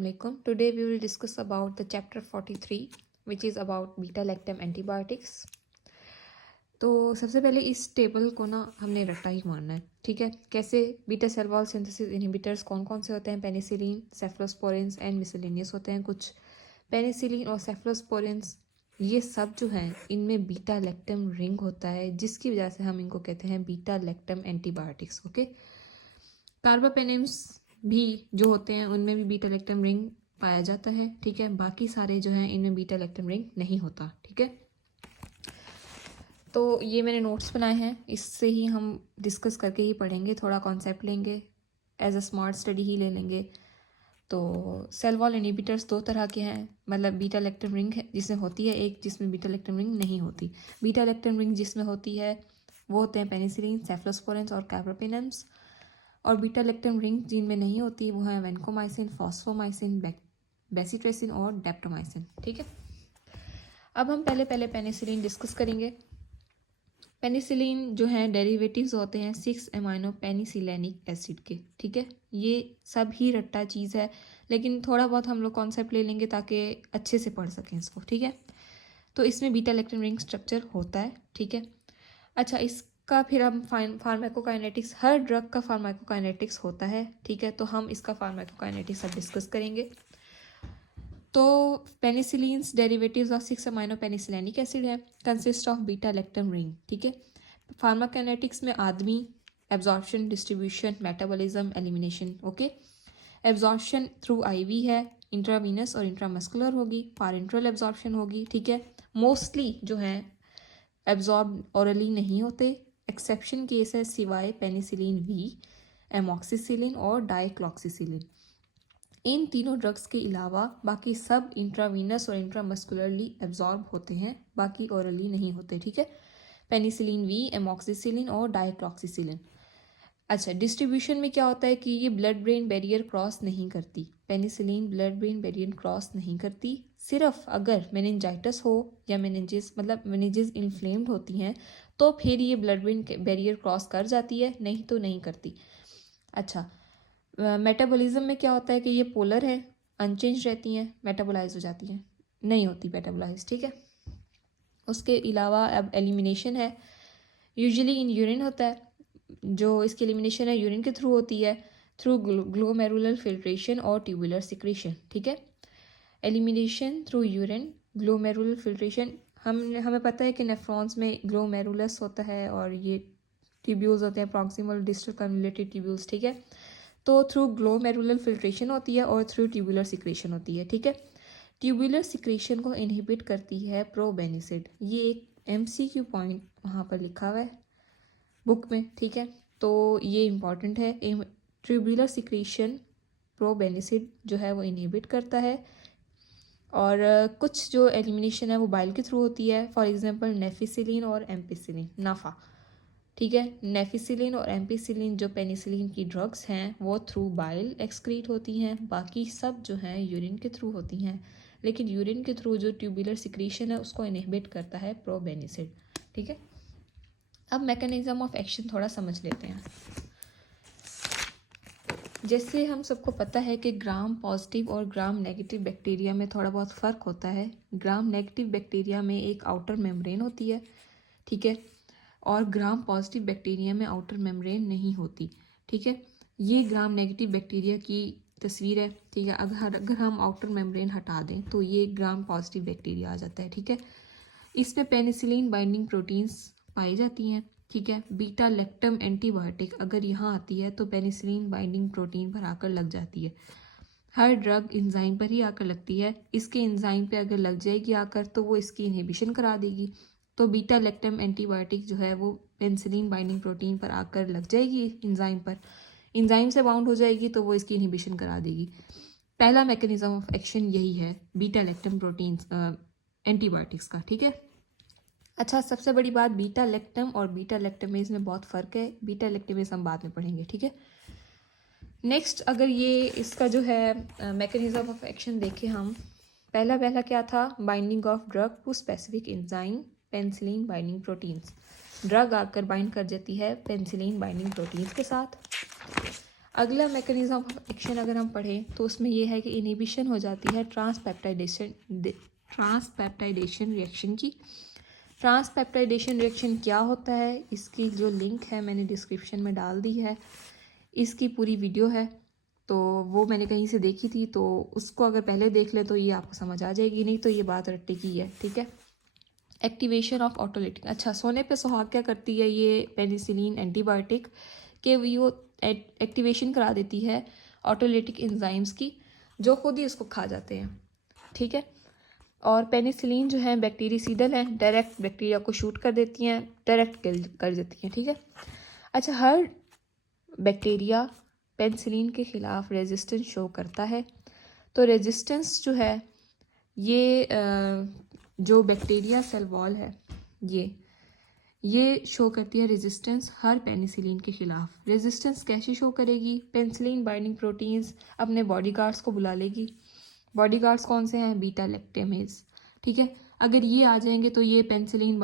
Assalamualaikum. Today we will discuss about the chapter 43 which is about beta lactam antibiotics. तो सबसे पहले इस table को ना हमने रट्टा ही मारना है, ठीक है। कैसे? Beta cell wall synthesis inhibitors कौन कौन से होते हैं? पेनिसिलिन, सेफ्लोस्पोरिन्स एंड मिसलेनियस होते हैं कुछ। पेनिसिलिन और सेफ्लोस्पोरिन्स ये सब जो हैं इनमें बीटा लैक्टम रिंग होता है, जिसकी वजह से हम इनको कहते हैं बीटा लैक्टम एंटीबायोटिक्स। ओके। कार्बापेनिम्स भी जो होते हैं उनमें भी बीटा लैक्टम रिंग पाया जाता है, ठीक है। बाकी सारे जो हैं इनमें बीटा लैक्टम रिंग नहीं होता, ठीक है। तो ये मैंने नोट्स बनाए हैं, इससे ही हम डिस्कस करके ही पढ़ेंगे, थोड़ा कॉन्सेप्ट लेंगे, एज अ स्मार्ट स्टडी ही ले लेंगे। तो सेल वॉल इनहिबिटर्स दो तरह के हैं, मतलब बीटा लैक्टम रिंग है जिसमें होती है एक, जिसमें बीटा लैक्टम रिंग नहीं होती। बीटा लैक्टम रिंग जिसमें होती है वो होते हैं पेनिसिलिन, सेफ्लोस्पोरिन्स और कार्बापेनिम्स। और बीटा लैक्टम रिंग जिनमें नहीं होती वो है वेनकोमाइसिन, फॉस्फोमाइसिन, बेसिट्रेसिन और डेप्टोमाइसिन, ठीक है। अब हम पहले पेनिसिलिन डिस्कस करेंगे। पेनिसिलिन जो है डेरिवेटिव्स होते हैं 6 अमाइनो पेनिसिलेनिक एसिड के, ठीक है। ये सब ही रट्टा चीज़ है, लेकिन थोड़ा बहुत हम लोग कॉन्सेप्ट ले लेंगे ताकि अच्छे से पढ़ सकें इसको, ठीक है। तो इसमें बीटा लैक्टम रिंग स्ट्रक्चर होता है, ठीक है। अच्छा, इसका फिर हम फार्माकोकाइनेटिक्स, हर ड्रग का फार्माकोकाइनेटिक्स होता है, ठीक है। तो हम इसका फार्माकोकाइनेटिक्स अब डिस्कस करेंगे। तो penicillins derivatives of 6 amino penicillanic acid है, consist of beta lactam ring, ठीक है। फार्माकोकाइनेटिक्स में ADME, absorption, distribution, metabolism, elimination, okay. Absorption through IV है, इंट्रावीनस और इंट्रामस्कुलर होगी, पारेंट्रल एब्जॉर्प्शन होगी, ठीक है। मोस्टली जो है एब्जॉर्ब ऑरली नहीं होते, एक्सेप्शन केस है सिवाय पेनिसिलिन वी, एमॉक्सिसिलिन और डाइक्लॉक्सिसिलिन। इन तीनों ड्रग्स के अलावा बाकी सब इंट्रावीनस और इंट्रामस्कुलरली एब्जॉर्ब होते हैं, बाकी ओरली नहीं होते, ठीक है। पेनिसिलिन वी, एमॉक्सिसिलिन और डाइक्लॉक्सिसिलिन। अच्छा, डिस्ट्रीब्यूशन में क्या होता है कि ये ब्लड ब्रेन बैरियर क्रॉस नहीं करती। Penicillin blood brain barrier cross नहीं करती, सिर्फ अगर मेनिंजाइटिस हो या मेनिंजेस मतलब मेनिजेस इन्फ्लेम्ड होती हैं तो फिर ये ब्लड ब्रेन बैरियर क्रॉस कर जाती है, नहीं तो नहीं करती। अच्छा, मेटाबॉलिज्म में क्या होता है कि ये पोलर है, अनचेंज रहती हैं, मेटाबोलाइज हो जाती हैं, नहीं होती मेटाबोलाइज, ठीक है। उसके अलावा अब एलिमिनेशन है, यूजुअली इन यूरिन होता है। जो इसकी एलिमिनेशन है यूरिन के थ्रू होती है, थ्रू ग्लोमेरुलर फिल्ट्रेशन और ट्यूबुलर सिक्रेशन, ठीक है। Elimination through urine, glomerular filtration, हमें पता है कि नेफ्रॉन्स में ग्लोमेरुलस होता है और ये ट्यूब्यूल्स होते हैं, प्रॉक्सिमल डिस्टल कन्वोल्यूटेड ट्यूब्यूल्स, ठीक है। तो थ्रू ग्लोमेरुलर फिल्ट्रेशन होती है और थ्रू ट्यूबुलर सिक्रेशन होती है, ठीक है। ट्यूबुलर सिक्रेशन को इनहिबिट करती है प्रोबेनिसिड, ये एक MCQ पॉइंट वहाँ पर लिखा हुआ है बुक में, ठीक है। तो ये इम्पॉर्टेंट है, ट्यूबुलर सिक्रेशन प्रोबेनिसिड जो है वो इनहिबिट करता है। और कुछ जो एलिमिनेशन है वो बाइल के थ्रू होती है, फॉर एग्जांपल नेफिसिलिन और एम्पिसिलिन, नाफा, ठीक है। नेफिसिलिन और एम्पिसिलिन जो पेनिसिलिन की ड्रग्स हैं वो थ्रू बाइल एक्सक्रीट होती हैं, बाकी सब जो हैं यूरिन के थ्रू होती हैं, लेकिन यूरिन के थ्रू जो ट्यूबुलर सिक्रीशन है उसको इनहिबिट करता है प्रोबेनिसिड, ठीक है। अब मैकेनिज्म ऑफ एक्शन थोड़ा समझ लेते हैं। जैसे हम सबको पता है कि ग्राम पॉजिटिव और ग्राम नेगेटिव बैक्टीरिया में थोड़ा बहुत फ़र्क होता है। ग्राम नेगेटिव बैक्टीरिया में एक आउटर मेम्ब्रेन होती है, ठीक है, और ग्राम पॉजिटिव बैक्टीरिया में आउटर मेम्ब्रेन नहीं होती, ठीक है। ये ग्राम नेगेटिव बैक्टीरिया की तस्वीर है, ठीक है। अगर हम आउटर मेम्ब्रेन हटा दें तो ये ग्राम पॉजिटिव बैक्टीरिया आ जाता है, ठीक है। इसमें पेनिसिलिन बाइंडिंग प्रोटीन्स पाई जाती हैं, ठीक है। बीटा लैक्टम एंटीबायोटिक अगर यहाँ आती है तो पेनिसिलिन बाइंडिंग प्रोटीन पर आकर लग जाती है। हर ड्रग इंजाइम पर ही आकर लगती है, इसके इंजाइम पे अगर लग जाएगी आकर तो वो इसकी इनहिबिशन करा देगी। तो बीटा लैक्टम एंटीबायोटिक जो है वो पेनिसिलिन बाइंडिंग प्रोटीन पर आकर लग जाएगी इंजाइम पर, इंजाइम से बाउंड हो जाएगी तो वो इसकी इनहिबिशन करा देगी। पहला मैकेनिज्म ऑफ एक्शन यही है बीटा लैक्टम प्रोटीन एंटीबायोटिक्स का, ठीक है। अच्छा, सबसे बड़ी बात, बीटा लैक्टम और बीटा लैक्टमेज में बहुत फ़र्क है, बीटा लैक्टमेज हम बाद में पढ़ेंगे, ठीक है। नेक्स्ट, अगर ये इसका जो है मैकेनिज्म ऑफ एक्शन देखें हम, पहला क्या था, binding of drug to specific enzyme penicillin binding proteins, drug आकर बाइंड कर जाती है पेनिसिलिन बाइंडिंग प्रोटीन्स के साथ। अगला मैकेनिज्म ऑफ एक्शन अगर हम पढ़ें तो उसमें ये है कि इनहिबिशन हो जाती है ट्रांसपेप्टाइडेशन रिएक्शन की। ट्रांसपेप्टाइडेशन रिएक्शन क्या होता है, इसकी जो लिंक है मैंने डिस्क्रिप्शन में डाल दी है। इसकी पूरी वीडियो है, तो वो मैंने कहीं से देखी थी, तो उसको अगर पहले देख ले तो ये आपको समझ आ जाएगी, नहीं तो ये बात रट्टे की है, ठीक है। एक्टिवेशन ऑफ ऑटोलिटिक, अच्छा सोने पे सुहाग क्या करती है ये पेनिसिलिन एंटीबायोटिक के वो एक्टिवेशन करा देती है ऑटोलिटिक एंजाइम्स की, जो खुद ही उसको खा जाते हैं, ठीक है। और पेनिसिलिन जो है बैक्टीरिसीडल है, डायरेक्ट बैक्टीरिया को शूट कर देती हैं, डायरेक्ट किल कर देती हैं, ठीक है। अच्छा, हर बैक्टीरिया पेनिसिलिन के ख़िलाफ़ रेजिस्टेंस शो करता है। तो रेजिस्टेंस जो है ये जो बैक्टीरिया सेल वॉल है ये शो करती है रेजिस्टेंस हर पेनिसिलिन के ख़िलाफ़। रेजिस्टेंस कैसे शो करेगी, पेनिसिलिन बाइंडिंग प्रोटीन्स अपने बॉडीगार्ड्स को बुला लेगी। बॉडीगार्ड्स कौन से हैं, बीटा लैक्टेमेज, ठीक है। अगर ये आ जाएंगे तो ये पेनिसिलिन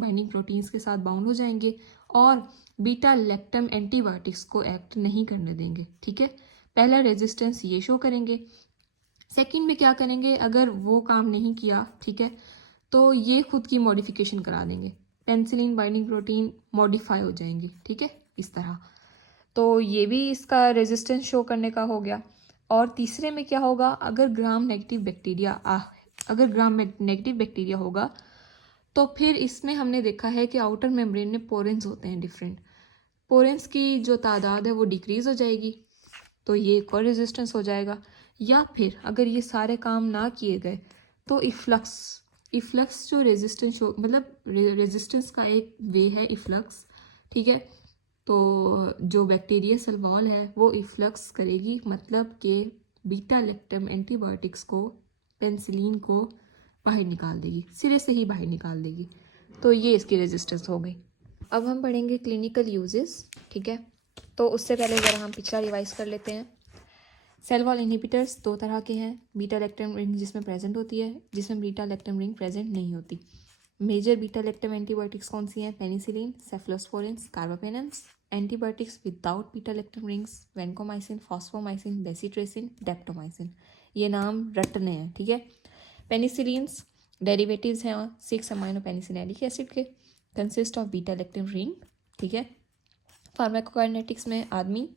बाइंडिंग प्रोटीन्स के साथ बाउंड हो जाएंगे और बीटा लैक्टम एंटीबायोटिक्स को एक्ट नहीं करने देंगे, ठीक है। पहला रेजिस्टेंस ये शो करेंगे। सेकंड में क्या करेंगे, अगर वो काम नहीं किया, ठीक है, तो ये खुद की मॉडिफिकेशन करा देंगे, पेनिसिलिन बाइंडिंग प्रोटीन मॉडिफाई हो जाएंगे, ठीक है, इस तरह। तो ये भी इसका रेजिस्टेंस शो करने का हो गया। और तीसरे में क्या होगा, अगर ग्राम नेगेटिव बैक्टीरिया होगा तो फिर इसमें हमने देखा है कि आउटर मेम्ब्रेन में पोरेंस होते हैं डिफरेंट, पोरेंस की जो तादाद है वो डिक्रीज़ हो जाएगी, तो ये एक और रेजिस्टेंस हो जाएगा। या फिर अगर ये सारे काम ना किए गए तो इफ्लक्स जो रेजिस्टेंस मतलब रेजिस्टेंस का एक वे है इफ्लक्स, ठीक है। तो जो बैक्टीरिया सेल वॉल है वो इफ्लक्स करेगी, मतलब कि बीटा लैक्टम एंटीबायोटिक्स को, पेनिसिलिन को बाहर निकाल देगी, सिरे से ही बाहर निकाल देगी। तो ये इसकी रेजिस्टेंस हो गई। अब हम पढ़ेंगे क्लिनिकल यूजेस, ठीक है। तो उससे पहले ज़रा हम पिछला रिवाइज कर लेते हैं। सेल वॉल इनहिबिटर्स दो तरह के हैं, बीटा लैक्टम रिंग जिसमें प्रेजेंट होती है, जिसमें बीटा लैक्टम रिंग प्रेजेंट नहीं होती। मेजर बीटा लैक्टम एंटीबायोटिक्स कौन सी हैं, penicillin, cephalosporins, carbapenems. Antibiotics without beta lactam rings, vancomycin, fosfomycin, bacitracin, daptomycin. ये नाम रटने हैं, ठीक है। पेनिसिलिन्स डेरिवेटिव्स हैं 6 अमाइनो पेनिसिलिक एसिड के, consist of beta lactam ring, ठीक है। फार्माकोकाइनेटिक्स में आदमी,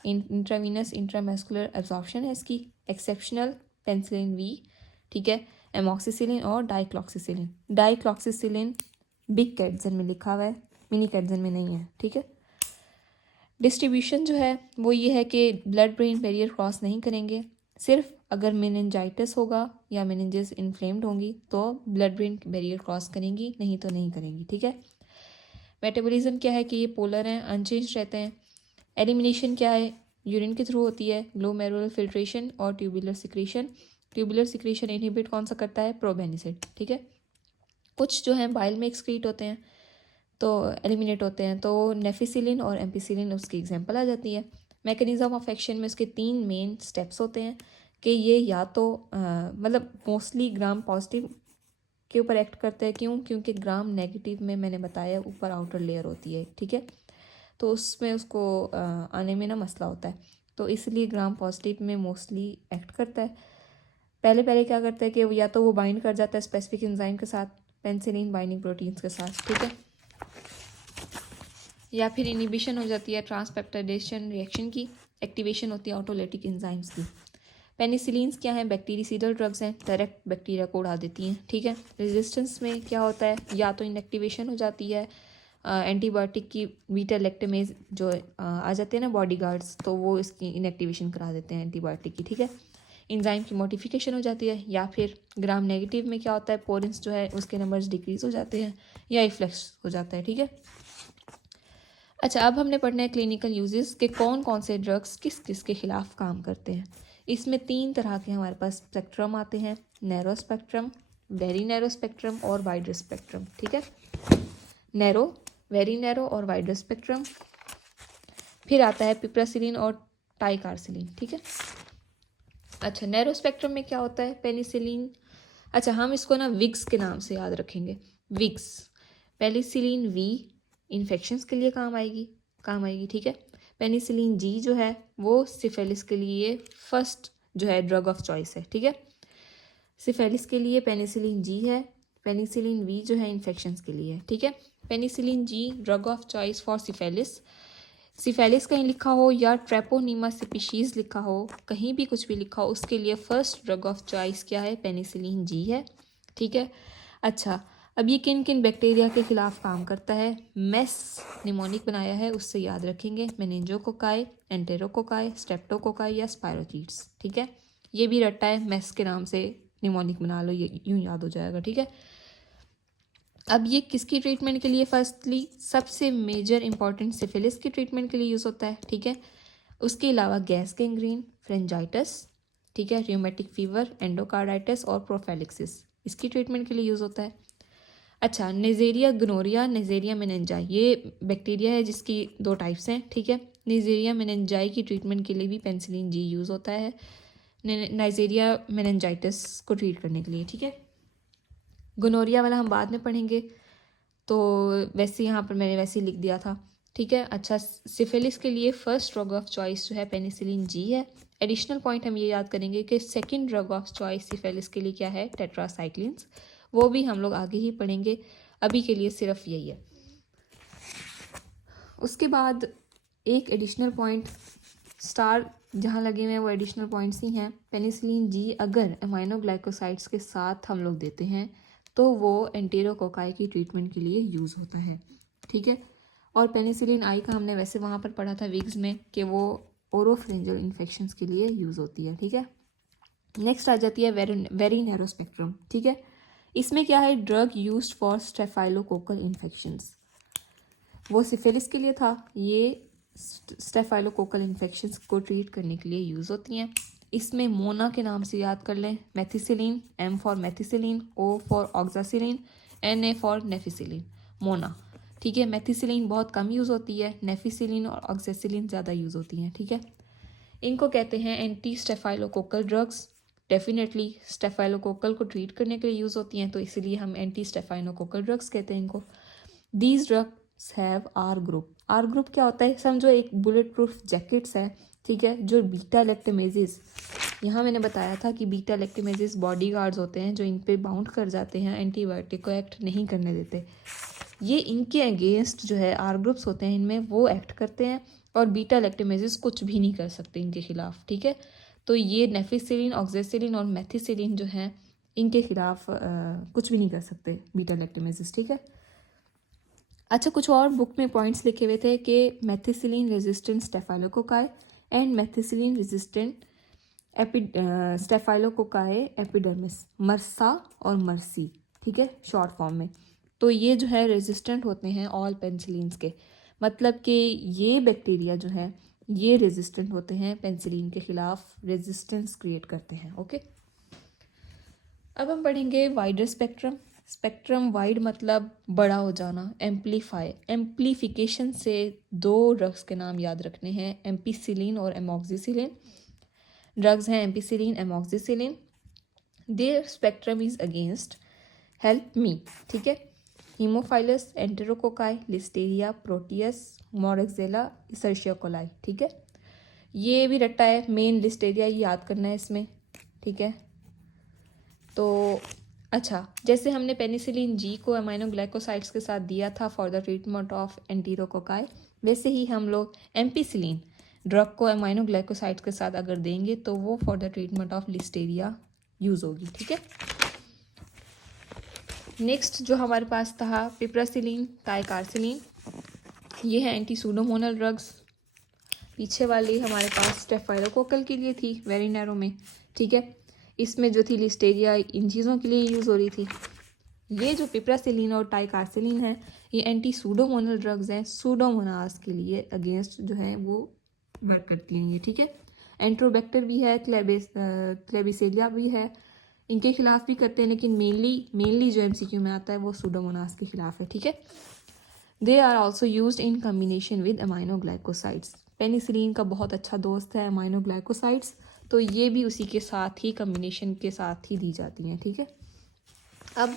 इंट्रावीनस इंट्रामस्कुलर एब्जॉर्प्शन है इसकी, एक्सेप्शनल पेनिसिलिन वी, ठीक है, एमॉक्सिसिलिन और डाइक्लॉक्सिसिलिन बिग कैटजन में लिखा हुआ है, मिनी कैटजन में नहीं है, ठीक है। डिस्ट्रीब्यूशन जो है वो ये है कि ब्लड ब्रेन बैरियर क्रॉस नहीं करेंगे, सिर्फ अगर मेनिंजाइटिस होगा या मेनिंजेस इन्फ्लेम्ड होंगी तो ब्लड ब्रेन बैरियर क्रॉस करेंगी, नहीं तो नहीं करेंगी, ठीक है। मेटाबॉलिज्म क्या है कि ये पोलर हैं, अनचेंज रहते हैं। एलिमिनेशन क्या है, यूरिन के थ्रू होती है, ग्लोमेरुलर फिल्ट्रेशन और tubular secretion. Tubular secretion inhibit कौन सा करता है, प्रोबेनिसिड, ठीक है। कुछ जो है बाइल में एक्सक्रीट होते हैं तो एलिमिनेट होते हैं, तो नेफिसिलिन और एम्पिसिलिन उसकी एग्जांपल आ जाती है। मैकेनिज्म ऑफ एक्शन में उसके 3 मेन स्टेप्स होते हैं कि ये या तो मतलब मोस्टली ग्राम पॉजिटिव के ऊपर एक्ट करता है, क्योंकि ग्राम नेगेटिव में मैंने बताया ऊपर आउटर लेयर होती है, ठीक है, तो उसमें उसको आने में ना मसला होता है, तो इसलिए ग्राम पॉजिटिव में मोस्टली एक्ट करता है। पहले क्या करता है कि या तो वो बाइंड कर जाता है स्पेसिफिक एंजाइम के साथ, पेनिसिलिन बाइंडिंग प्रोटीन्स के साथ, ठीक है, या फिर इनिबिशन हो जाती है ट्रांसपेप्टाइडेशन रिएक्शन की, एक्टिवेशन होती है ऑटोलिटिक एंजाइम्स की। पेनिसिलिन्स क्या हैं, बैक्टीरिसीडल ड्रग्स हैं, डायरेक्ट बैक्टीरिया को उड़ा देती हैं, ठीक है। रेजिस्टेंस में क्या होता है, या तो इनएक्टिवेशन हो जाती है एंटीबायोटिक की, बीटा लैक्टेमेज जो आ जाते हैं ना बॉडीगार्ड्स, तो वो इसकी इनएक्टिवेशन करा देते हैं एंटीबायोटिक की, ठीक है। एंजाइम की मॉडिफिकेशन हो जाती है, या फिर ग्राम नेगेटिव में क्या होता है, पोरेंस जो है उसके नंबर्स डिक्रीज हो जाते हैं या इफ्लेक्स हो जाता है, ठीक है। अच्छा, अब हमने पढ़ना है क्लिनिकल यूजेस के कौन कौन से ड्रग्स किस किस के खिलाफ काम करते हैं। इसमें 3 तरह के हमारे पास स्पेक्ट्रम आते हैं, narrow spectrum, very narrow spectrum और वाइडर स्पेक्ट्रम, ठीक है। नैरो, वेरी नैरो और वाइडर स्पेक्ट्रम। फिर आता है पिप्रासिलिन और टाइकार्सिलिन, ठीक है। अच्छा, नैरो स्पेक्ट्रम में क्या होता है, पेनिसिलिन, अच्छा हम इसको ना विक्स के नाम से याद रखेंगे, विक्स, पेनिसिलिन वी इन्फेक्शंस के लिए काम आएगी, ठीक है। पेनिसिलिन जी जो है वो सिफिलिस के लिए फर्स्ट जो है ड्रग ऑफ चॉइस है, ठीक है। सिफिलिस के लिए पेनिसिलिन जी है, पेनिसिलिन वी जो है इन्फेक्शंस के लिए, ठीक है। Penicillin G drug of choice for syphilis. Syphilis कहीं लिखा हो या ट्रेपोनीमा स्पीशीज़ लिखा हो, कहीं भी कुछ भी लिखा हो, उसके लिए फर्स्ट ड्रग ऑफ चॉइस क्या है, पेनिसिलिन जी है, ठीक है। अच्छा, अब ये किन किन बैक्टीरिया के खिलाफ काम करता है, मेस निमोनिक बनाया है उससे याद रखेंगे, मेनिंजोकोकाई, एंटेरोकोकाई, स्ट्रेप्टोकोकाई या स्पायरोचीट्स, ठीक है। ये भी रट्टा है, मेस के नाम से निमोनिक बना लो, ये यूँ याद हो जाएगा, ठीक है। अब ये किसकी ट्रीटमेंट के लिए, फर्स्टली सबसे मेजर इंपॉर्टेंट सिफिलिस की ट्रीटमेंट के लिए यूज़ होता है, ठीक है। उसके अलावा गैस गैंग्रीन, फ्रेंजाइटिस, ठीक है, रियोमेटिक फीवर, एंडोकार्डाइटिस और प्रोफेलिक्सिस, इसकी ट्रीटमेंट के लिए यूज़ होता है। अच्छा, नेजेरिया गनोरिया, नेजेरिया मेनेंजाई, ये बैक्टीरिया है जिसकी 2 टाइप्स हैं, ठीक है। नेजेरिया मेनेंजाई की ट्रीटमेंट के लिए भी पेनिसिलिन जी यूज़ होता है, नाइजेरिया मेनेंजाइटिस को ट्रीट करने के लिए, ठीक है। गनोरिया वाला हम बाद में पढ़ेंगे, तो वैसे यहाँ पर मैंने वैसे ही लिख दिया था, ठीक है। अच्छा, सिफिलिस के लिए फर्स्ट ड्रग ऑफ चॉइस जो है पेनिसिलिन जी है। एडिशनल पॉइंट हम ये याद करेंगे कि second drug of choice syphilis के लिए क्या है, टेट्रासाइक्लिन्स, वो भी हम लोग आगे ही पढ़ेंगे, अभी के लिए सिर्फ यही है। उसके बाद एक एडिशनल पॉइंट स्टार जहाँ लगे हुए हैं वो एडिशनल पॉइंट्स ही हैं। पेनिसिलिन जी अगर अमाइनोग्लाइकोसाइड्स के साथ हम लोग देते हैं तो वो एंटेरोकोकाई की ट्रीटमेंट के लिए यूज़ होता है, ठीक है। और पेनिसिलिन आई का हमने वैसे वहाँ पर पढ़ा था विग्स में कि वो ओरोफ्रेंजल इन्फेक्शंस के लिए यूज़ होती है, ठीक है। नेक्स्ट आ जाती है वेरी नैरो स्पेक्ट्रम, ठीक है। इसमें क्या है, drug used for staphylococcal infections, वो सिफिलिस के लिए था, ये स्टेफाइलोकोकल इन्फेक्शंस को ट्रीट करने के लिए यूज़ होती हैं। इसमें मोना के नाम से याद कर लें, methicillin, M for methicillin, O for oxacillin, N A for nafcillin, मोना, ठीक है। मेथिसिलिन बहुत कम यूज़ होती है, नेफिसिलिन और ऑक्सासिलिन ज़्यादा यूज़ होती हैं, ठीक है। इनको कहते हैं anti staphylococcal drugs, definitely staphylococcal को ट्रीट करने के लिए यूज़ होती हैं, तो इसलिए हम एंटी स्टेफाइलोकोकल ड्रग्स कहते हैं इनको। These drugs have R group, R group क्या होता है, समझो एक बुलेट प्रूफ जैकेट्स है, ठीक है, जो बीटा लैक्टेमेजेस, यहाँ मैंने बताया था कि बीटा लैक्टेमेजेस बॉडी गार्ड्स होते हैं जो इन पे बाउंड कर जाते हैं, एंटीबायोटिक को एक्ट नहीं करने देते, ये इनके अगेंस्ट जो है आर ग्रुप्स होते हैं इनमें वो एक्ट करते हैं, और बीटा लैक्टेमेजेस कुछ भी नहीं कर सकते इनके खिलाफ, ठीक है। तो ये नेफिसिलिन, ऑक्सासिलिन और मेथिसिलिन जो हैं इनके खिलाफ कुछ भी नहीं कर सकते बीटा लैक्टेमेजेस, ठीक है। अच्छा, कुछ और बुक में पॉइंट्स लिखे हुए थे कि methicillin resistant staphylococci and methicillin resistant staphylococci epidermis, MRSA और मर्सी, ठीक है, शॉर्ट फॉर्म में। तो ये जो है रेजिस्टेंट होते हैं ऑल पेनिसिलिन्स के, मतलब कि ये बैक्टीरिया जो है ये रेजिस्टेंट होते हैं पेनिसिलिन के खिलाफ, रेजिस्टेंस क्रिएट करते हैं, ओके। अब हम पढ़ेंगे वाइडर स्पेक्ट्रम। स्पेक्ट्रम वाइड मतलब बड़ा हो जाना, एम्पलीफाई, एम्पलीफिकेशन से 2 ड्रग्स के नाम याद रखने हैं, एम्पीसिलिन और एमॉक्सिसिलिन। ड्रग्स हैं ampicillin, amoxicillin, their spectrum is against help me, ठीक है, Haemophilus, Enterococci, Listeria, Proteus, Moraxella, Escherichia coli, ठीक है। ये भी रट्टा है, मेन लिस्टेरिया ही याद करना है इसमें, ठीक है। तो अच्छा, जैसे हमने पेनिसिलिन जी को अमाइनोग्लाइकोसाइड्स के साथ दिया था फॉर द ट्रीटमेंट ऑफ एंटीरोकोकाई, वैसे ही हम लोग एम्पीसिलिन ड्रग को अमाइनोग्लाइकोसाइड्स के साथ अगर देंगे तो वो for the treatment of Listeria use होगी, ठीक है। नेक्स्ट जो हमारे पास था पिप्रासिलिन, टाइकार्सिलिन, ये है एंटी सूडोमोनल ड्रग्स। पीछे वाली हमारे पास स्टेफाइलोकोकल के लिए थी, वेरी नैरो में, ठीक है। इसमें जो थी लिस्टेरिया इन चीज़ों के लिए यूज़ हो रही थी। ये जो पिप्रासिलिन और टाइकार्सिलिन है ये एंटी सूडोमोनल ड्रग्स हैं, सूडोमोनास के लिए अगेंस्ट जो है वो वर्क करती हैं ये, ठीक है। एंट्रोबैक्टर भी है, क्लेबिसेलिया भी है, इनके खिलाफ भी करते हैं, लेकिन मेनली जो एमसीक्यू में आता है वो सूडोमोनास के खिलाफ है, ठीक है। They are also use in combination with aminoglycosides, penicillin का बहुत अच्छा दोस्त है अमाइनोग्लाइकोसाइड्स, तो ये भी उसी के साथ ही कम्बिनेशन के साथ ही दी जाती हैं, ठीक है। अब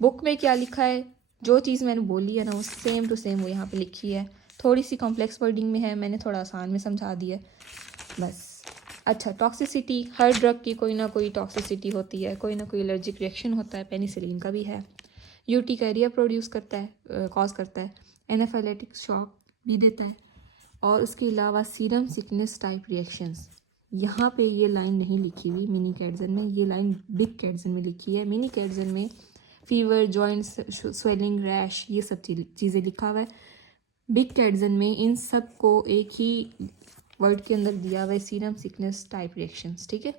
बुक में क्या लिखा है, जो चीज़ मैंने बोली है ना वो सेम टू सेम वो यहाँ पे लिखी है। थोड़ी सी कॉम्प्लेक्स वर्डिंग में है, मैंने थोड़ा आसान में समझा दिया बस। अच्छा, टॉक्सिसिटी, हर ड्रग की कोई ना कोई टॉक्सिसिटी होती है, कोई ना कोई एलर्जिक रिएक्शन होता है, पेनिसिलिन का भी है। यूटिकारिया प्रोड्यूस करता है, कॉज करता है, एनाफाइलेटिक शॉक भी देता है, और उसके अलावा सीरम सिकनेस टाइप रिएक्शंस। यहाँ पे ये लाइन नहीं लिखी हुई मिनी कैडजन में, ये लाइन बिग कैडजन में लिखी है। मिनी कैडजन में फीवर, जॉइंट्स, स्वेलिंग, रैश, ये सब चीज़ें लिखा हुआ है। बिग कैडजन में इन सब को एक ही वर्ड के अंदर दिया हुआ है, सीरम सिकनेस टाइप रिएक्शंस, ठीक है।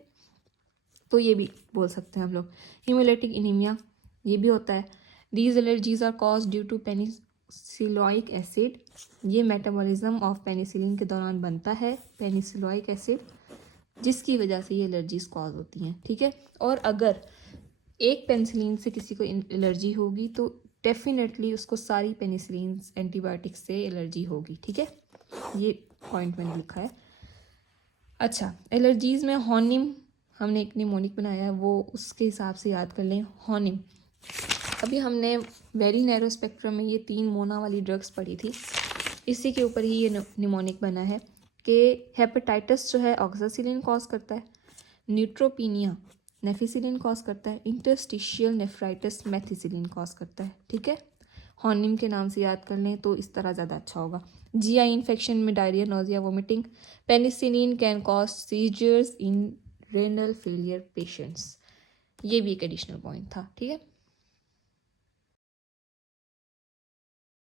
तो ये भी बोल सकते हैं हम लोग। हीमोलाइटिक एनीमिया ये भी होता है। These allergies are cause due to penicilloic acid, ये मेटाबॉलिज्म ऑफ पेनिसिलिन के दौरान बनता है पेनिसिलॉइक एसिड, जिसकी वजह से ये एलर्जीज कॉज होती हैं, ठीक है। और अगर एक पेनिसिलिन से किसी को एलर्जी होगी तो डेफिनेटली उसको सारी पेनिसिलिन एंटीबायोटिक्स से एलर्जी होगी, ठीक है। ये पॉइंट मैंने लिखा है। अच्छा, एलर्जीज़ में हॉनिम, हमने एक निमोनिक बनाया है, वो उसके हिसाब से याद कर लें। हॉनिम, अभी हमने वेरी नैरो स्पेक्ट्रम में ये 3 मोना वाली ड्रग्स पढ़ी थी, इसी के ऊपर ही ये निमोनिक बना है कि हेपेटाइटिस जो है ऑक्सासिलिन कॉज करता है, न्यूट्रोपीनिया नेफिसिलिन कॉज करता है, इंटरस्टिशियल नेफ्राइटिस मेथिसिलिन कॉज करता है, ठीक है। हॉनिम के नाम से याद कर लें तो इस तरह ज़्यादा अच्छा होगा। जीआई इन्फेक्शन में diarrhoea, nausea, vomiting. Penicillin can cause seizures in renal failure patients, ये भी एक एडिशनल पॉइंट था, ठीक है।